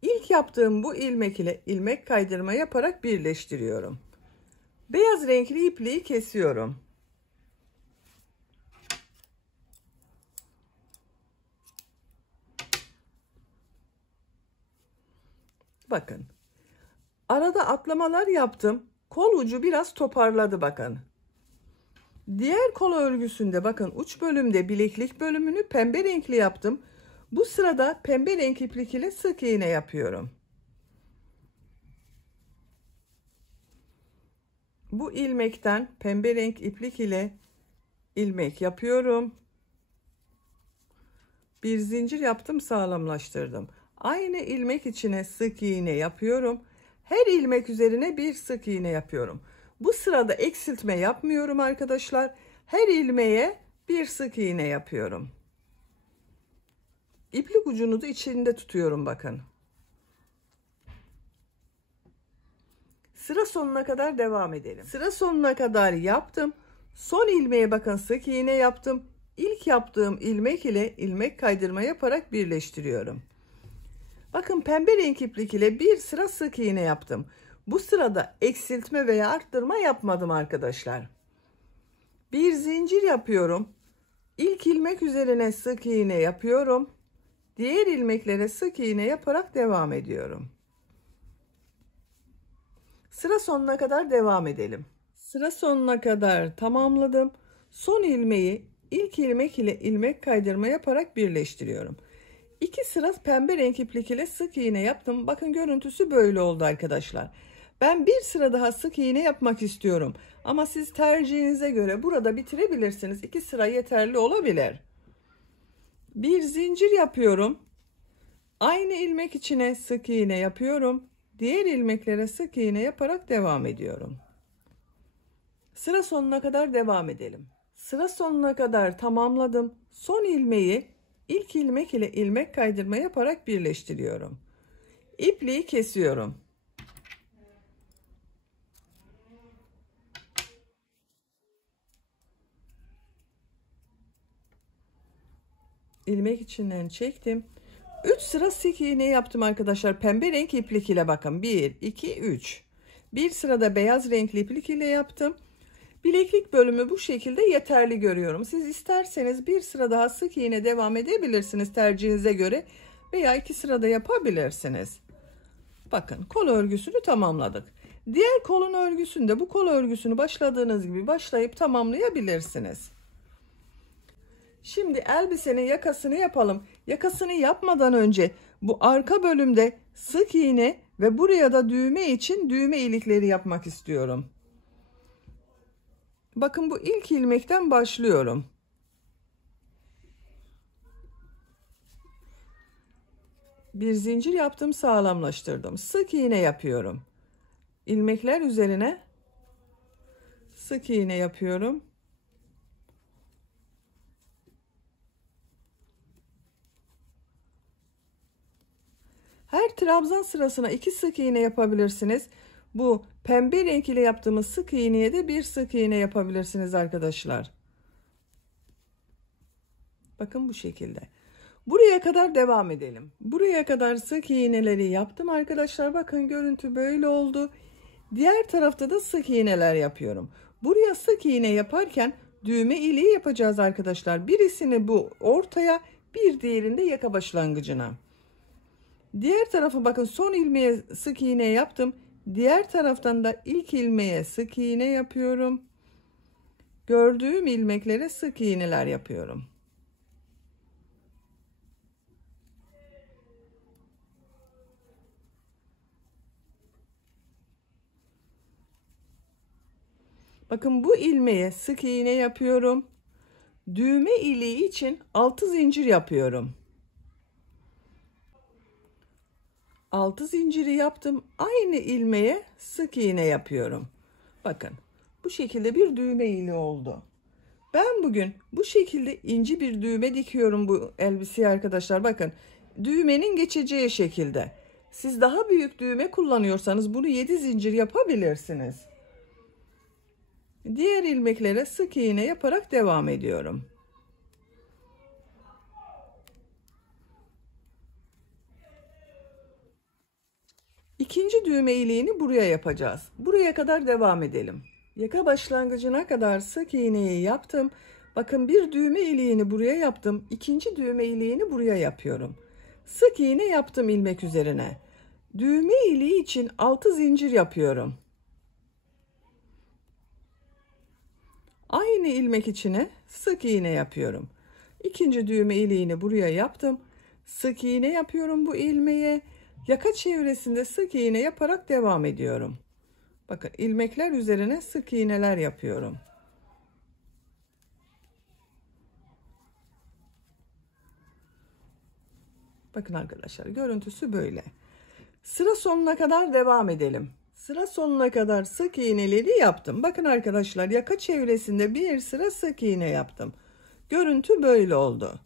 İlk yaptığım bu ilmek ile ilmek kaydırma yaparak birleştiriyorum. Beyaz renkli ipliği kesiyorum. Bakın. Arada atlamalar yaptım. Kol ucu biraz toparladı bakın. Diğer kol örgüsünde bakın uç bölümde bileklik bölümünü pembe renkli yaptım. Bu sırada pembe renk iplik ile sık iğne yapıyorum. Bu ilmekten pembe renk iplik ile ilmek yapıyorum. Bir zincir yaptım, sağlamlaştırdım. Aynı ilmek içine sık iğne yapıyorum. Her ilmek üzerine bir sık iğne yapıyorum. Bu sırada eksiltme yapmıyorum arkadaşlar. Her ilmeğe bir sık iğne yapıyorum. İplik ucunu da içinde tutuyorum bakın. Sıra sonuna kadar devam edelim. Sıra sonuna kadar yaptım. Son ilmeğe bakın sık iğne yaptım. İlk yaptığım ilmek ile ilmek kaydırma yaparak birleştiriyorum. Bakın pembe renk iplik ile bir sıra sık iğne yaptım. Bu sırada eksiltme veya arttırma yapmadım arkadaşlar. Bir zincir yapıyorum. İlk ilmek üzerine sık iğne yapıyorum. Diğer ilmeklere sık iğne yaparak devam ediyorum. Sıra sonuna kadar devam edelim. Sıra sonuna kadar tamamladım. Son ilmeği ilk ilmek ile ilmek kaydırma yaparak birleştiriyorum. 2 sıra pembe renk iplik ile sık iğne yaptım. Bakın görüntüsü böyle oldu arkadaşlar. Ben bir sıra daha sık iğne yapmak istiyorum. Ama siz tercihinize göre burada bitirebilirsiniz. 2 sıra yeterli olabilir. Bir zincir yapıyorum. Aynı ilmek içine sık iğne yapıyorum. Diğer ilmeklere sık iğne yaparak devam ediyorum. Sıra sonuna kadar devam edelim. Sıra sonuna kadar tamamladım. Son ilmeği ilk ilmek ile ilmek kaydırma yaparak birleştiriyorum. İpliği kesiyorum. İlmek içinden çektim. 3 sıra sık iğne yaptım arkadaşlar. Pembe renk iplik ile bakın. 1, 2, 3. Bir sırada beyaz renkli iplik ile yaptım. Bileklik bölümü bu şekilde yeterli görüyorum. Siz isterseniz bir sıra daha sık iğne devam edebilirsiniz tercihinize göre. Veya 2 sırada yapabilirsiniz. Bakın kol örgüsünü tamamladık. Diğer kolun örgüsünde bu kol örgüsünü başladığınız gibi başlayıp tamamlayabilirsiniz. Şimdi elbisenin yakasını yapalım. Yakasını yapmadan önce bu arka bölümde sık iğne ve buraya da düğme için düğme ilikleri yapmak istiyorum. Bakın bu ilk ilmekten başlıyorum. Bir zincir yaptım, sağlamlaştırdım. Sık iğne yapıyorum. İlmekler üzerine sık iğne yapıyorum. Her trabzan sırasına 2 sık iğne yapabilirsiniz. Bu pembe renk ile yaptığımız sık iğneye de 1 sık iğne yapabilirsiniz arkadaşlar. Bakın bu şekilde. Buraya kadar devam edelim. Buraya kadar sık iğneleri yaptım arkadaşlar. Bakın görüntü böyle oldu. Diğer tarafta da sık iğneler yapıyorum. Buraya sık iğne yaparken düğme iliği yapacağız arkadaşlar. Birisini bu ortaya, bir diğerinde yaka başlangıcına. Diğer tarafa bakın, son ilmeğe sık iğne yaptım. Diğer taraftan da ilk ilmeğe sık iğne yapıyorum. Gördüğüm ilmeklere sık iğneler yapıyorum. Bakın bu ilmeğe sık iğne yapıyorum. Düğme iliği için 6 zincir yapıyorum. 6 zinciri yaptım. Aynı ilmeğe sık iğne yapıyorum. Bakın bu şekilde bir düğme iliği oldu. Ben bugün bu şekilde ince bir düğme dikiyorum bu elbiseye arkadaşlar. Bakın düğmenin geçeceği şekilde. Siz daha büyük düğme kullanıyorsanız bunu 7 zincir yapabilirsiniz. Diğer ilmeklere sık iğne yaparak devam ediyorum. İkinci düğme iliğini buraya yapacağız. Buraya kadar devam edelim. Yaka başlangıcına kadar sık iğneyi yaptım. Bakın bir düğme iliğini buraya yaptım. İkinci düğme iliğini buraya yapıyorum. Sık iğne yaptım ilmek üzerine. Düğme iliği için 6 zincir yapıyorum. Aynı ilmek içine sık iğne yapıyorum. İkinci düğme iliğini buraya yaptım. Sık iğne yapıyorum bu ilmeğe. Yaka çevresinde sık iğne yaparak devam ediyorum. Bakın ilmekler üzerine sık iğneler yapıyorum. Bakın arkadaşlar görüntüsü böyle. Sıra sonuna kadar devam edelim. Sıra sonuna kadar sık iğneleri yaptım. Bakın arkadaşlar yaka çevresinde bir sıra sık iğne yaptım. Görüntü böyle oldu.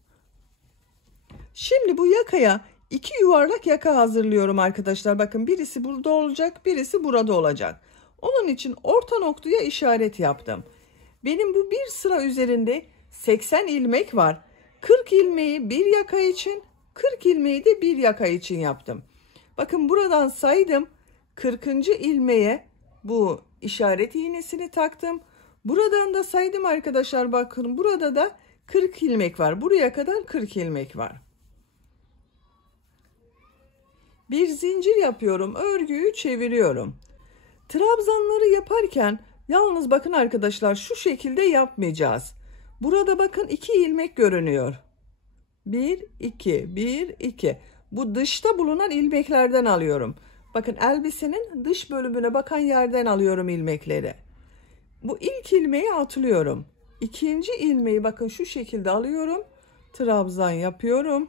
Şimdi bu yakaya 2 yuvarlak yaka hazırlıyorum arkadaşlar. Bakın birisi burada olacak, birisi burada olacak. Onun için orta noktaya işaret yaptım. Benim bu bir sıra üzerinde 80 ilmek var. 40 ilmeği bir yaka için, 40 ilmeği de bir yaka için yaptım. Bakın buradan saydım. 40. ilmeğe bu işaret iğnesini taktım. Buradan da saydım arkadaşlar, bakın burada da 40 ilmek var. Buraya kadar 40 ilmek var. Bir zincir yapıyorum. Örgüyü çeviriyorum. Trabzanları yaparken yalnız bakın arkadaşlar şu şekilde yapmayacağız. Burada bakın 2 ilmek görünüyor. 1 2 1 2. Bu dışta bulunan ilmeklerden alıyorum. Bakın elbisenin dış bölümüne bakan yerden alıyorum ilmekleri. Bu ilk ilmeği atlıyorum. İkinci ilmeği bakın şu şekilde alıyorum. Trabzan yapıyorum.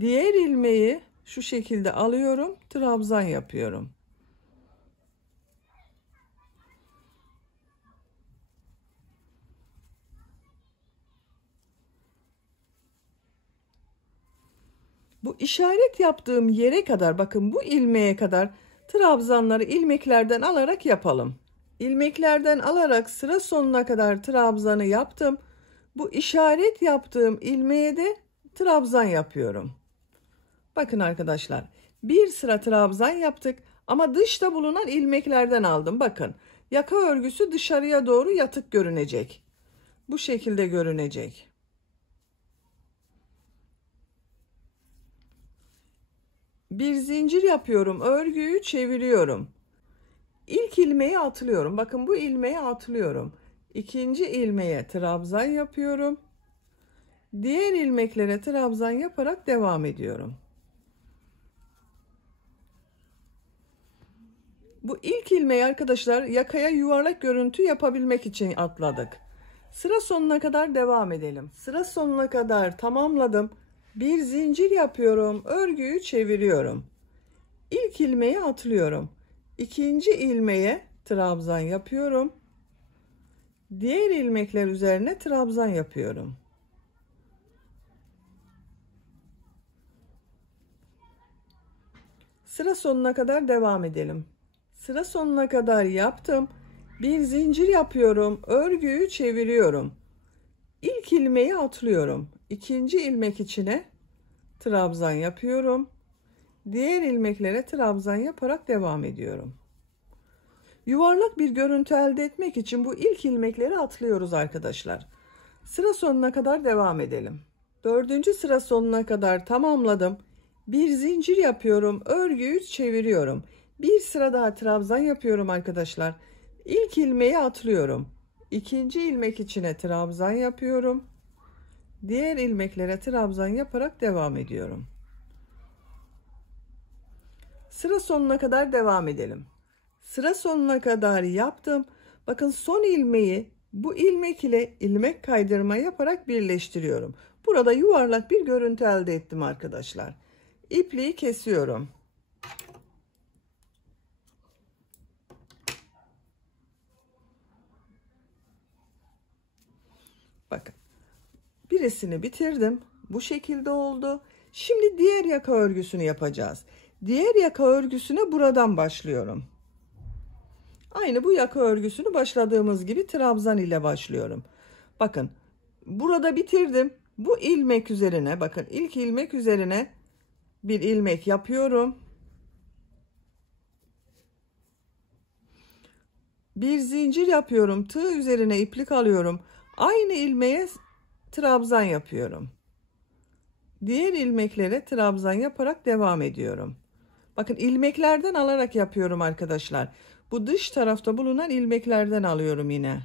Diğer ilmeği şu şekilde alıyorum. Trabzan yapıyorum. Bu işaret yaptığım yere kadar, bakın bu ilmeğe kadar trabzanları ilmeklerden alarak yapalım. İlmeklerden alarak sıra sonuna kadar trabzanı yaptım. Bu işaret yaptığım ilmeğe de trabzan yapıyorum. Bakın arkadaşlar bir sıra trabzan yaptık ama dışta bulunan ilmeklerden aldım. Bakın yaka örgüsü dışarıya doğru yatık görünecek. Bu şekilde görünecek. Bir zincir yapıyorum, örgüyü çeviriyorum. İlk ilmeği atlıyorum. Bakın bu ilmeği atlıyorum. İkinci ilmeğe trabzan yapıyorum. Diğer ilmeklere trabzan yaparak devam ediyorum. Bu ilk ilmeği arkadaşlar yakaya yuvarlak görüntü yapabilmek için atladık. Sıra sonuna kadar devam edelim. Sıra sonuna kadar tamamladım. Bir zincir yapıyorum. Örgüyü çeviriyorum. İlk ilmeği atlıyorum. İkinci ilmeğe trabzan yapıyorum. Diğer ilmekler üzerine trabzan yapıyorum. Sıra sonuna kadar devam edelim. Sıra sonuna kadar yaptım. Bir zincir yapıyorum. Örgüyü çeviriyorum. İlk ilmeği atlıyorum. İkinci ilmek içine trabzan yapıyorum. Diğer ilmeklere trabzan yaparak devam ediyorum. Yuvarlak bir görüntü elde etmek için bu ilk ilmekleri atlıyoruz arkadaşlar. Sıra sonuna kadar devam edelim. Dördüncü sıra sonuna kadar tamamladım. Bir zincir yapıyorum. Örgüyü çeviriyorum. Bir sıra daha trabzan yapıyorum arkadaşlar. İlk ilmeği atlıyorum. İkinci ilmek içine trabzan yapıyorum. Diğer ilmeklere trabzan yaparak devam ediyorum. Sıra sonuna kadar devam edelim. Sıra sonuna kadar yaptım. Bakın son ilmeği bu ilmek ile ilmek kaydırma yaparak birleştiriyorum. Burada yuvarlak bir görüntü elde ettim arkadaşlar. İpliği kesiyorum. Bakın. Birisini bitirdim. Bu şekilde oldu. Şimdi diğer yaka örgüsünü yapacağız. Diğer yaka örgüsüne buradan başlıyorum. Aynı bu yaka örgüsünü başladığımız gibi trabzan ile başlıyorum. Bakın burada bitirdim. Bu ilmek üzerine bakın ilk ilmek üzerine bir ilmek yapıyorum. Bir zincir yapıyorum. Tığ üzerine iplik alıyorum. Aynı ilmeğe trabzan yapıyorum. Diğer ilmeklere trabzan yaparak devam ediyorum. Bakın ilmeklerden alarak yapıyorum arkadaşlar. Bu dış tarafta bulunan ilmeklerden alıyorum yine.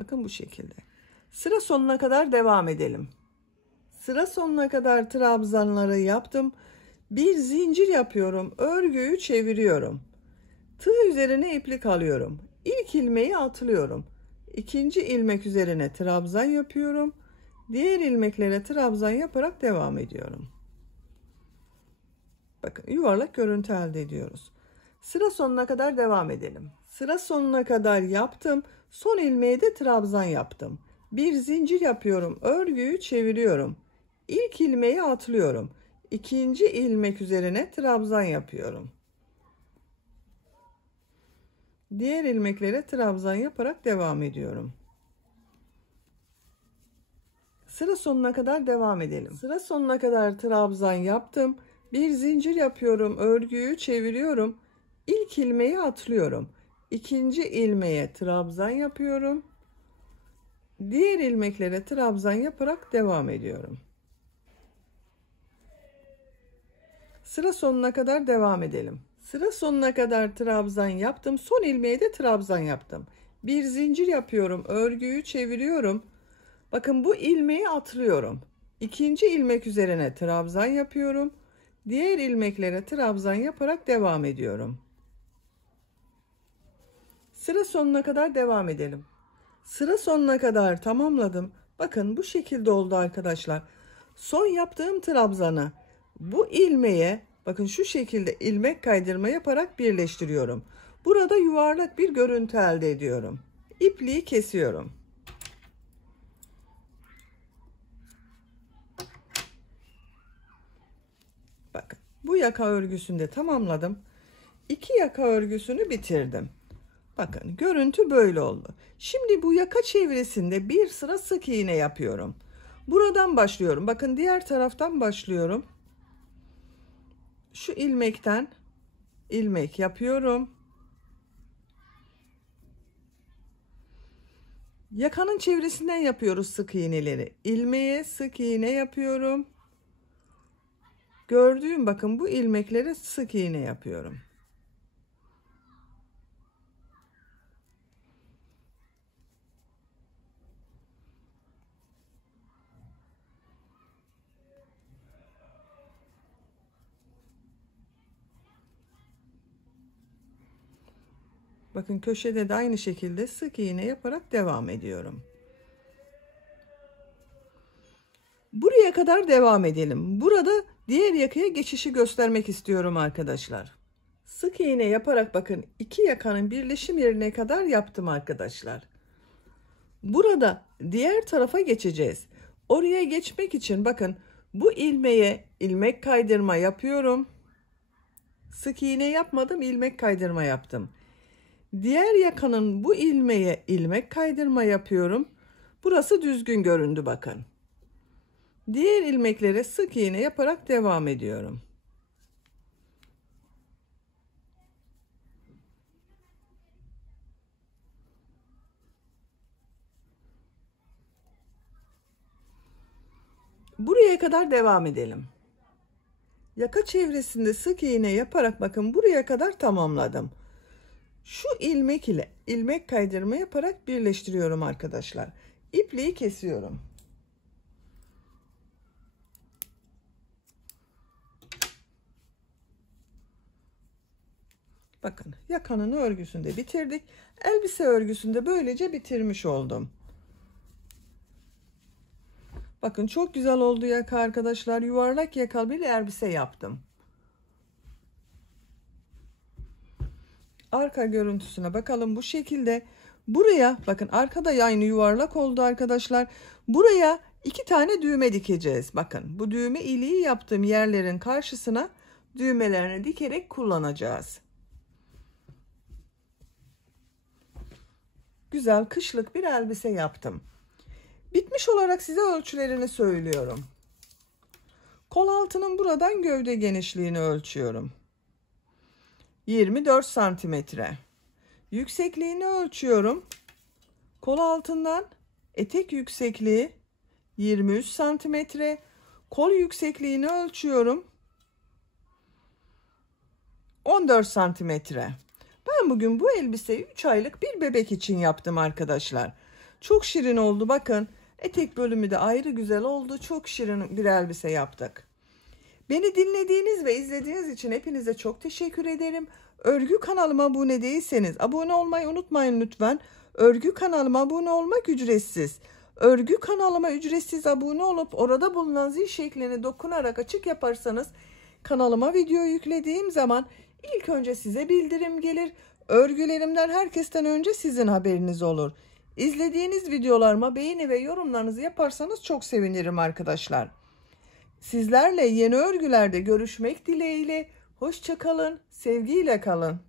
Bakın bu şekilde. Sıra sonuna kadar devam edelim. Sıra sonuna kadar trabzanları yaptım. Bir zincir yapıyorum. Örgüyü çeviriyorum. Tığ üzerine iplik alıyorum. İlk ilmeği atlıyorum. İkinci ilmek üzerine trabzan yapıyorum. Diğer ilmeklere trabzan yaparak devam ediyorum. Bakın yuvarlak görüntü elde ediyoruz. Sıra sonuna kadar devam edelim. Sıra sonuna kadar yaptım. Son ilmeğe de trabzan yaptım. Bir zincir yapıyorum. Örgüyü çeviriyorum. İlk ilmeği atlıyorum. İkinci ilmek üzerine trabzan yapıyorum. Diğer ilmeklere trabzan yaparak devam ediyorum. Sıra sonuna kadar devam edelim. Sıra sonuna kadar trabzan yaptım. Bir zincir yapıyorum. Örgüyü çeviriyorum. İlk ilmeği atlıyorum. İkinci ilmeğe trabzan yapıyorum. Diğer ilmeklere trabzan yaparak devam ediyorum. Sıra sonuna kadar devam edelim. Sıra sonuna kadar trabzan yaptım. Son ilmeğe de trabzan yaptım. Bir zincir yapıyorum. Örgüyü çeviriyorum. Bakın bu ilmeği atlıyorum. İkinci ilmek üzerine trabzan yapıyorum. Diğer ilmeklere trabzan yaparak devam ediyorum. Sıra sonuna kadar devam edelim. Sıra sonuna kadar tamamladım. Bakın bu şekilde oldu arkadaşlar. Son yaptığım trabzanı bu ilmeğe bakın şu şekilde ilmek kaydırma yaparak birleştiriyorum. Burada yuvarlak bir görüntü elde ediyorum. İpliği kesiyorum. Bakın bu yaka örgüsünü de tamamladım. İki yaka örgüsünü bitirdim. Bakın görüntü böyle oldu. Şimdi bu yaka çevresinde bir sıra sık iğne yapıyorum. Buradan başlıyorum. Bakın diğer taraftan başlıyorum. Şu ilmekten ilmek yapıyorum. Yakanın çevresinden yapıyoruz sık iğneleri. İlmeğe sık iğne yapıyorum. Gördüğüm bakın bu ilmeklere sık iğne yapıyorum. Bakın köşede de aynı şekilde sık iğne yaparak devam ediyorum. Buraya kadar kadar devam edelim. Burada diğer yakaya geçişi göstermek istiyorum arkadaşlar. Sık iğne yaparak bakın iki yakanın birleşim yerine kadar yaptım arkadaşlar. Burada diğer tarafa geçeceğiz. Oraya geçmek için bakın bu ilmeğe ilmek kaydırma yapıyorum. Sık iğne yapmadım, ilmek kaydırma yaptım. Diğer yakanın bu ilmeğe ilmek kaydırma yapıyorum. Burası düzgün göründü bakın. Diğer ilmeklere sık iğne yaparak devam ediyorum. Buraya kadar devam edelim. Yaka çevresinde sık iğne yaparak bakın buraya kadar tamamladım. Şu ilmek ile ilmek kaydırma yaparak birleştiriyorum arkadaşlar. İpliği kesiyorum. Bakın yakanın örgüsünde bitirdik. Elbise örgüsünde böylece bitirmiş oldum. Bakın çok güzel oldu yaka arkadaşlar. Yuvarlak yakalı bir elbise yaptım. Arka görüntüsüne bakalım bu şekilde. Buraya bakın arkada aynı yuvarlak oldu arkadaşlar. Buraya 2 tane düğme dikeceğiz. Bakın bu düğme iliği yaptığım yerlerin karşısına düğmelerini dikerek kullanacağız. Güzel kışlık bir elbise yaptım. Bitmiş olarak size ölçülerini söylüyorum. Kol altının buradan gövde genişliğini ölçüyorum. 24 santimetre. Yüksekliğini ölçüyorum. Kol altından etek yüksekliği 23 santimetre. Kol yüksekliğini ölçüyorum. 14 santimetre. Ben bugün bu elbiseyi 3 aylık bir bebek için yaptım arkadaşlar. Çok şirin oldu bakın. Etek bölümü de ayrı güzel oldu. Çok şirin bir elbise yaptık. Beni dinlediğiniz ve izlediğiniz için hepinize çok teşekkür ederim. Örgü kanalıma abone değilseniz abone olmayı unutmayın lütfen. Örgü kanalıma abone olmak ücretsiz. Örgü kanalıma ücretsiz abone olup orada bulunan zil şekline dokunarak açık yaparsanız kanalıma video yüklediğim zaman ilk önce size bildirim gelir. Örgülerimden herkesten önce sizin haberiniz olur. İzlediğiniz videolarıma beğeni ve yorumlarınızı yaparsanız çok sevinirim arkadaşlar. Sizlerle yeni örgülerde görüşmek dileğiyle. Hoşça kalın, sevgiyle kalın.